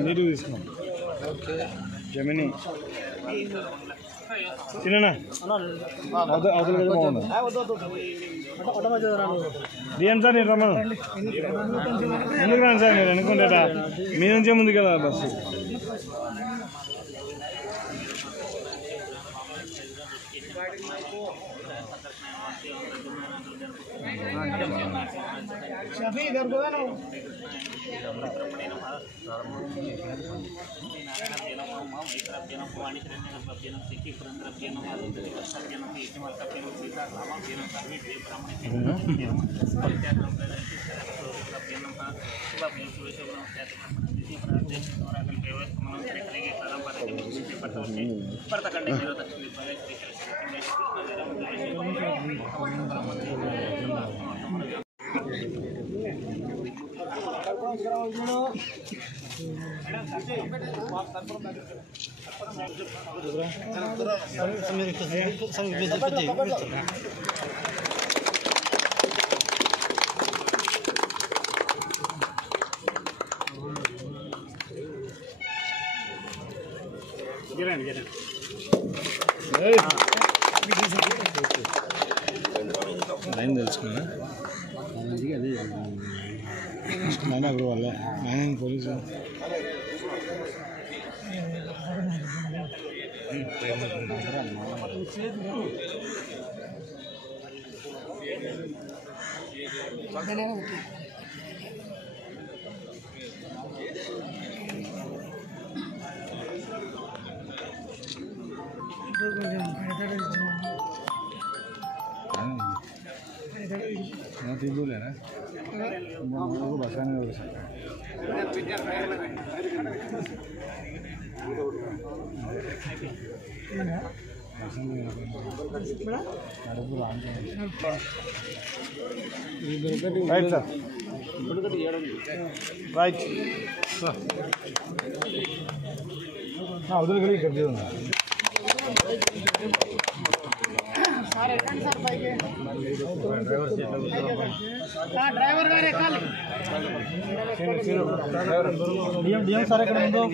నీరు తీసుకున్నాం జమిని చిన్న అవతల కదా బాగుంది దియండి సార్ నేను రమ్మను ఎందుకు రాను సార్ నేను అనుకుంటా మీ నుంచే ముందు కదా బస్సు లైన్ తెలుసుకున్నా అది నాయన ఇప్పుడు వాళ్ళ నాయన పోలీసు తీసుకోలేనా బసానే రైట్ సార్ రైట్ వదిలి ఇక్కడ డ్రైవర్ గారు ఎక్కాలి డిఎం సార్ ఎక్కడ ఉందో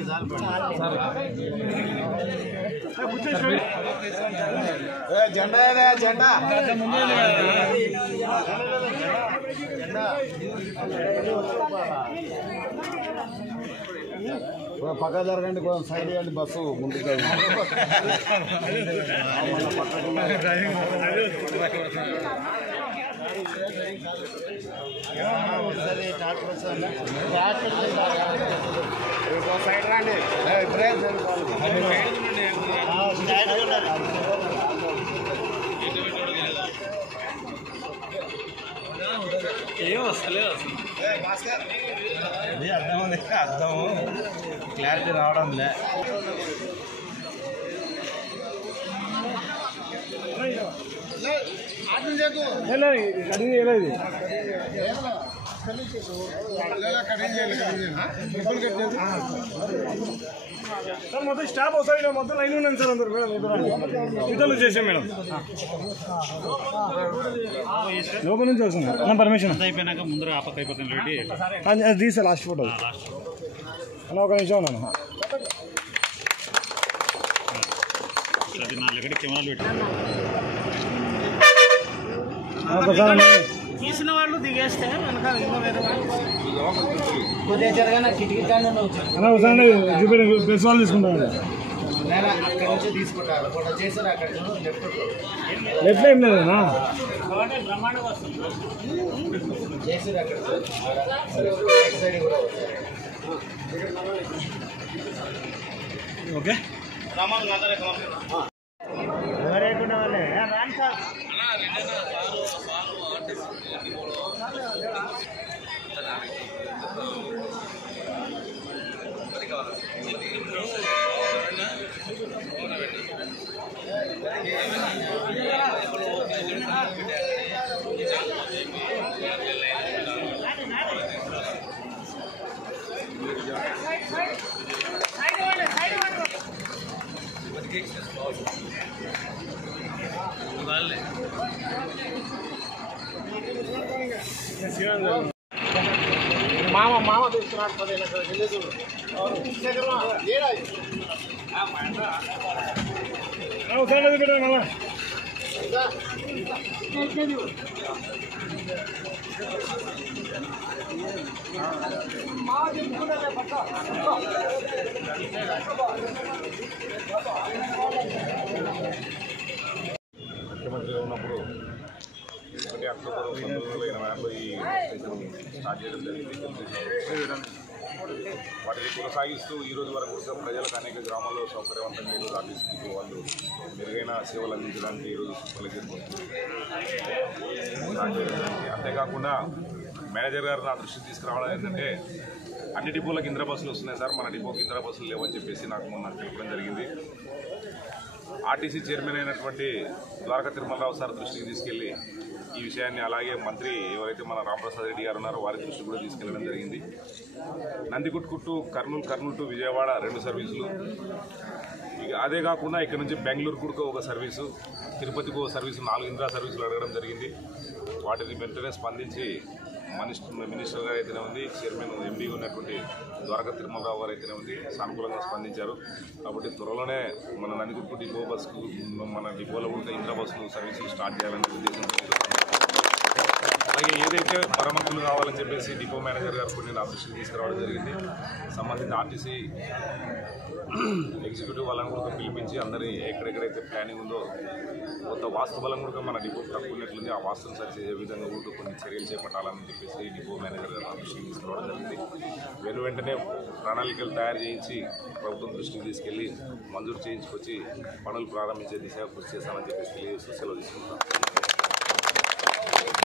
జెండా జెండా పక్క జరగండి కొంచెం సైడ్ ఇవ్వండి బస్సు ముందుకు సైడ్ రండి ఏం వస్తలేదు అదే అర్థం ఉంది అర్థము క్లారిటీ రావడం లే సార్ మొత్తం స్టాప్ అవుతాయి మొత్తం లైన్ ఉన్నాను సార్ అందరు మేడం ఇతరులు చేసాం మేడం లోపల నుంచి వస్తుంది పర్మిషన్ అయిపోయినాక ముందర ఆపక అయిపోతుంది రెడీ అది తీసా లాస్ట్ ఫోటో అన్న ఒక నిమిషం ఉన్నాను అది 4 కెమెరాలు పెట్టి తీసిన వాళ్ళు దిగేస్తే వెనక ఇంకో వేరే కొద్దిగా జరగానే కిటికీ కానీ చూపించండి ప్రెస్ వాళ్ళు తీసుకుంటాను అక్కడ నుంచి తీసుకుంటారు ఫోటో చేశారు అక్కడ లెఫ్ట్ ఏం లేదన్నా బ్రహ్మాండంగా వస్తుంది చేశారు అక్కడ సైడ్ కూడా ఓకే ఎవరేకుండా వాళ్ళే రాను సార్ మామ తీసుకున్నాడు 15 ఒకసారి పెట్టాను మళ్ళా ముఖ్యమంత్రిగా ఉన్నప్పుడు 1 అక్టోబర్ 1986లో ఈ స్టార్ట్ చేయడం జరిగింది. వాటిని కొనసాగిస్తూ ఈ రోజు వరకు కూడా ప్రజలకు అనేక గ్రామాల్లో సౌకర్యవంతంగా ఈరోజు ఆర్టీసీ డిపో వాళ్ళు మెరుగైన సేవలు అందించడానికి ఈరోజు సూపర్లకి అంతేకాకుండా మేనేజర్ గారు నా దృష్టికి తీసుకురావడం ఏంటంటే అన్ని డిపోలకు ఇంద్ర బస్సులు వస్తున్నాయి సార్, మన డిపోకి ఇంద్ర బస్సులు లేవని చెప్పేసి నాకు మొన్న చెప్పడం జరిగింది. ఆర్టీసీ చైర్మన్ అయినటువంటి ద్వారకా తిరుమలరావు సార్ దృష్టికి తీసుకెళ్లి ఈ విషయాన్ని, అలాగే మంత్రి ఎవరైతే మన రాంప్రసాద్ రెడ్డి గారు ఉన్నారో వారి దృష్టికి కూడా తీసుకెళ్లడం జరిగింది. నందిగుట్టు టు కర్నూలు టు విజయవాడ 2 సర్వీసులు, ఇక అదే కాకుండా ఇక్కడ నుంచి బెంగళూరు కూడా ఒక సర్వీసు, తిరుపతికి ఒక సర్వీసు, 4 ఇంద్రా సర్వీసులు అడగడం జరిగింది. వాటిని వెంటనే స్పందించి మినిస్టర్ గారు అయితేనే ఉంది, చైర్మన్ ఎండీ ఉన్నటువంటి ద్వారకా తిరుమలరావు గారు అయితేనే ఉంది, సానుకూలంగా స్పందించారు. కాబట్టి త్వరలోనే మన నందిగుట్టు డిపో బస్సుకు మన డిపోలో కూడా ఇంద్రా బస్సులు సర్వీసులు స్టార్ట్ చేయాలనే ఉద్దేశంతో, అలాగే ఏదైతే మరమ్మతులు కావాలని చెప్పేసి డిపో మేనేజర్ గారు కొన్ని నా దృష్టికి తీసుకురావడం జరిగింది. సంబంధిత ఆర్టీసీ ఎగ్జిక్యూటివ్ వాళ్ళని కూడా పిలిపించి అందరి ఎక్కడెక్కడైతే ప్లానింగ్ ఉందో కొంత వాస్తు బలం కూడా మన డిపో తక్కువ ఉన్నట్లుంది, ఆ వాస్తును సరిచేసే విధంగా కూడా కొన్ని చర్యలు చేపట్టాలని చెప్పేసి డిపో మేనేజర్ గారు నా దృష్టికి తీసుకురావడం జరిగింది. వెంటనే ప్రణాళికలు తయారు చేయించి ప్రభుత్వం దృష్టికి తీసుకెళ్లి మంజూరు చేయించుకొచ్చి పనులు ప్రారంభించే దిశగా కృషి చేస్తామని చెప్పేసి సెలవు తీసుకుంటాం.